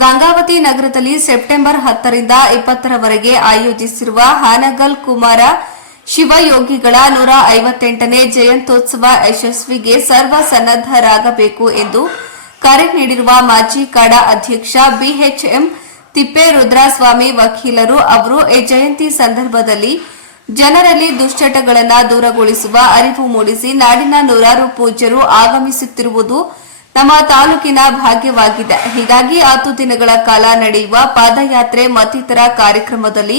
ಗಂಗಾವತಿ ನಗರದಲ್ಲಿ ಸೆಪ್ಟೆಂಬರ್ 10ರಿಂದ 20ರವರೆಗೆ ಆಯೋಜಿಸಿರುವ ಹಾನಗಲ್ ಕುಮಾರ ಶಿವಯೋಗಿಗಳ 158ನೇ ಜಯಂತ್ಯೋತ್ಸವ ಯಶಸ್ವಿಗೆ ಸರ್ವ ಸನ್ನದ್ಧರಾಗಬೇಕು ಎಂದು ಕರೆ ನೀಡಿರುವ ಮಾಜಿ ಕಾಡಾ ಅಧ್ಯಕ್ಷ ಬಿಎಚ್ಎಂ ತಿಪ್ಪೇರುದ್ರಸ್ವಾಮಿ ವಕೀಲರು ಅವರು ಈ ಜಯಂತಿ ಸಂದರ್ಭದಲ್ಲಿ ಜನರಲ್ಲಿ ದುಶ್ಚಟಗಳನ್ನು ದೂರಗೊಳಿಸುವ ಅರಿವು ಮೂಡಿಸಿ ನಾಡಿನ ನೂರಾರು ಪೂಜ್ಯರು ಆಗಮಿಸುತ್ತಿರುವುದು ನಮ್ಮ ತಾಲೂಕಿನ ಭಾಗ್ಯವಾಗಿದೆ. ಹೀಗಾಗಿ 10 ದಿನಗಳ ಕಾಲ ನಡೆಯುವ ಪಾದಯಾತ್ರೆ ಮತ್ತಿತರ ಕಾರ್ಯಕ್ರಮದಲ್ಲಿ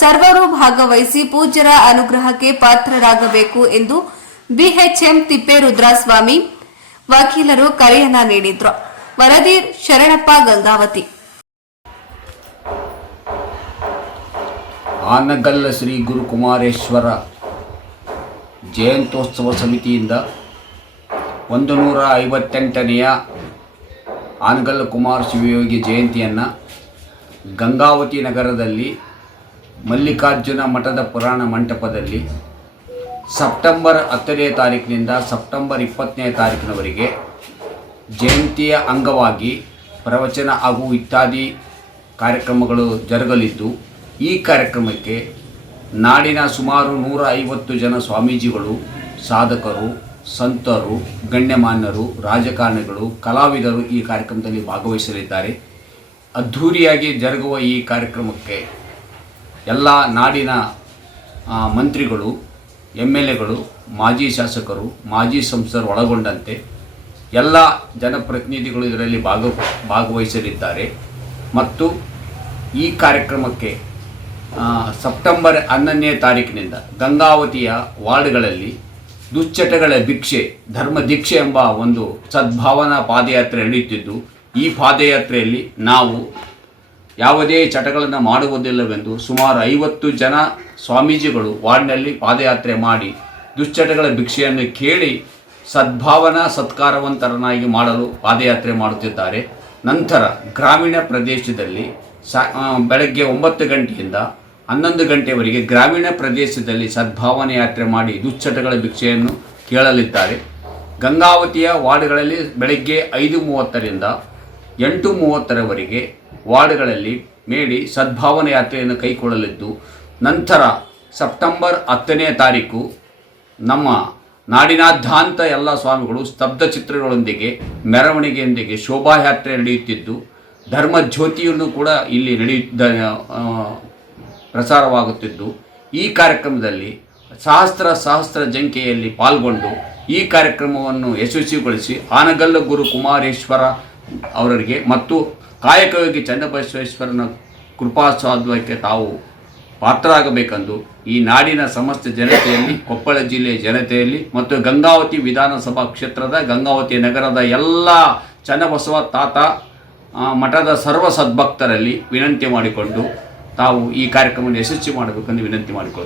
ಸರ್ವರು ಭಾಗವಹಿಸಿ ಪೂಜ್ಯರ ಅನುಗ್ರಹಕ್ಕೆ ಪಾತ್ರರಾಗಬೇಕು ಎಂದು ಬಿಎಚ್ಎಂ ತಿಪ್ಪೇರುದ್ರಸ್ವಾಮಿ ವಕೀಲರು ಕರೆಯನ್ನ ನೀಡಿದ್ರು. ವರದಿ ಶರಣಪ್ಪ, ಗಂಗಾವತಿ. ಆನಗಲ್ಲ ಶ್ರೀ ಗುರುಕುಮಾರೇಶ್ವರ ಜಯಂತ್ಯೋತ್ಸವ ಸಮಿತಿಯಿಂದ 158ನೆಯ ಆನಗಲ್ಲ ಕುಮಾರ ಶಿವಯೋಗಿ ಜಯಂತಿಯನ್ನು ಗಂಗಾವತಿ ನಗರದಲ್ಲಿ ಮಲ್ಲಿಕಾರ್ಜುನ ಮಠದ ಪುರಾಣ ಮಂಟಪದಲ್ಲಿ ಸೆಪ್ಟೆಂಬರ್ 10ನೇ ತಾರೀಕಿನಿಂದ ಸೆಪ್ಟೆಂಬರ್ 20ನೇ ತಾರೀಕಿನವರೆಗೆ ಜಯಂತಿಯ ಅಂಗವಾಗಿ ಪ್ರವಚನ ಹಾಗೂ ಇತ್ಯಾದಿ ಕಾರ್ಯಕ್ರಮಗಳು ಜರುಗಲಿದ್ದು, ಈ ಕಾರ್ಯಕ್ರಮಕ್ಕೆ ನಾಡಿನ ಸುಮಾರು 150 ಜನ ಸ್ವಾಮೀಜಿಗಳು, ಸಾಧಕರು, ಸಂತರು, ಗಣ್ಯಮಾನ್ಯರು, ರಾಜಕಾರಣಿಗಳು, ಕಲಾವಿದರು ಈ ಕಾರ್ಯಕ್ರಮದಲ್ಲಿ ಭಾಗವಹಿಸಲಿದ್ದಾರೆ. ಅದ್ಧೂರಿಯಾಗಿ ಜರುಗುವ ಈ ಕಾರ್ಯಕ್ರಮಕ್ಕೆ ಎಲ್ಲ ನಾಡಿನ ಮಂತ್ರಿಗಳು, MLAಗಳು, ಮಾಜಿ ಶಾಸಕರು, ಮಾಜಿ ಸಂಸದರು ಒಳಗೊಂಡಂತೆ ಎಲ್ಲ ಜನಪ್ರತಿನಿಧಿಗಳು ಇದರಲ್ಲಿ ಭಾಗವಹಿಸಲಿದ್ದಾರೆ. ಮತ್ತು ಈ ಕಾರ್ಯಕ್ರಮಕ್ಕೆ ಸೆಪ್ಟೆಂಬರ್ 11ನೇ ತಾರೀಕಿನಿಂದ ಗಂಗಾವತಿಯ ವಾರ್ಡ್ಗಳಲ್ಲಿ ದುಶ್ಚಟಗಳ ಭಿಕ್ಷೆ ಧರ್ಮ ದೀಕ್ಷೆ ಎಂಬ ಒಂದು ಸದ್ಭಾವನಾ ಪಾದಯಾತ್ರೆ ನಡೆಯುತ್ತಿದ್ದು, ಈ ಪಾದಯಾತ್ರೆಯಲ್ಲಿ ನಾವು ಯಾವುದೇ ಚಟಗಳನ್ನು ಮಾಡುವುದಿಲ್ಲವೆಂದು ಸುಮಾರು 50 ಜನ ಸ್ವಾಮೀಜಿಗಳು ವಾರ್ಡ್ನಲ್ಲಿ ಪಾದಯಾತ್ರೆ ಮಾಡಿ ದುಶ್ಚಟಗಳ ಭಿಕ್ಷೆಯನ್ನು ಕೇಳಿ ಸದ್ಭಾವನಾ ಸತ್ಕಾರವಂತರನ್ನಾಗಿ ಮಾಡಲು ಪಾದಯಾತ್ರೆ ಮಾಡುತ್ತಿದ್ದಾರೆ. ನಂತರ ಗ್ರಾಮೀಣ ಪ್ರದೇಶದಲ್ಲಿ ಬೆಳಗ್ಗೆ 9 ಗಂಟೆಯಿಂದ 11 ಗಂಟೆಯವರೆಗೆ ಗ್ರಾಮೀಣ ಪ್ರದೇಶದಲ್ಲಿ ಸದ್ಭಾವನೆ ಯಾತ್ರೆ ಮಾಡಿ ದುಶ್ಚಟಗಳ ಭಿಕ್ಷೆಯನ್ನು ಕೇಳಲಿದ್ದಾರೆ. ಗಂಗಾವತಿಯ ವಾರ್ಡ್ಗಳಲ್ಲಿ ಬೆಳಗ್ಗೆ 5:30ರಿಂದ 8:30ರವರೆಗೆ ವಾರ್ಡ್ಗಳಲ್ಲಿ ಮೇಡಿ ಸದ್ಭಾವನೆ ಯಾತ್ರೆಯನ್ನು ಕೈಗೊಳ್ಳಲಿದ್ದು, ನಂತರ ಸೆಪ್ಟೆಂಬರ್ 10ನೇ ತಾರೀಕು ನಮ್ಮ ನಾಡಿನಾದ್ಯಂತ ಎಲ್ಲ ಸ್ವಾಮಿಗಳು ಸ್ತಬ್ಧ ಚಿತ್ರಗಳೊಂದಿಗೆ ಮೆರವಣಿಗೆಯೊಂದಿಗೆ ಶೋಭಾಯಾತ್ರೆ ನಡೆಯುತ್ತಿದ್ದು, ಧರ್ಮ ಜ್ಯೋತಿಯನ್ನು ಕೂಡ ಇಲ್ಲಿ ಪ್ರಸಾರವಾಗುತ್ತಿದ್ದು, ಈ ಕಾರ್ಯಕ್ರಮದಲ್ಲಿ ಸಹಸ್ರ ಸಂಖ್ಯೆಯಲ್ಲಿ ಪಾಲ್ಗೊಂಡು ಈ ಕಾರ್ಯಕ್ರಮವನ್ನು ಯಶಸ್ವಿಗೊಳಿಸಿ ಆನಗಲ್ಲ ಗುರು ಕುಮಾರೇಶ್ವರ ಅವರಿಗೆ ಮತ್ತು ಕಾಯಕಯೋಗಿ ಚನ್ನಬಸವೇಶ್ವರನ ಕೃಪಾಸ್ವಾದ್ಯಕ್ಕೆ ತಾವು ಪಾತ್ರರಾಗಬೇಕೆಂದು ಈ ನಾಡಿನ ಸಮಸ್ತ ಜನತೆಯಲ್ಲಿ, ಕೊಪ್ಪಳ ಜಿಲ್ಲೆಯ ಜನತೆಯಲ್ಲಿ ಮತ್ತು ಗಂಗಾವತಿ ವಿಧಾನಸಭಾ ಕ್ಷೇತ್ರದ ಗಂಗಾವತಿ ನಗರದ ಎಲ್ಲ ಚನ್ನಬಸವ ತಾತ ಮಠದ ಸರ್ವ ಸದ್ಭಕ್ತರಲ್ಲಿ ವಿನಂತಿ ಮಾಡಿಕೊಂಡು ತಾವು ಈ ಕಾರ್ಯಕ್ರಮವನ್ನು ಯಶಸ್ವಿ ಮಾಡಬೇಕೆಂದು ವಿನಂತಿ ಮಾಡಿಕೊಳ್ಳುತ್ತೇವೆ.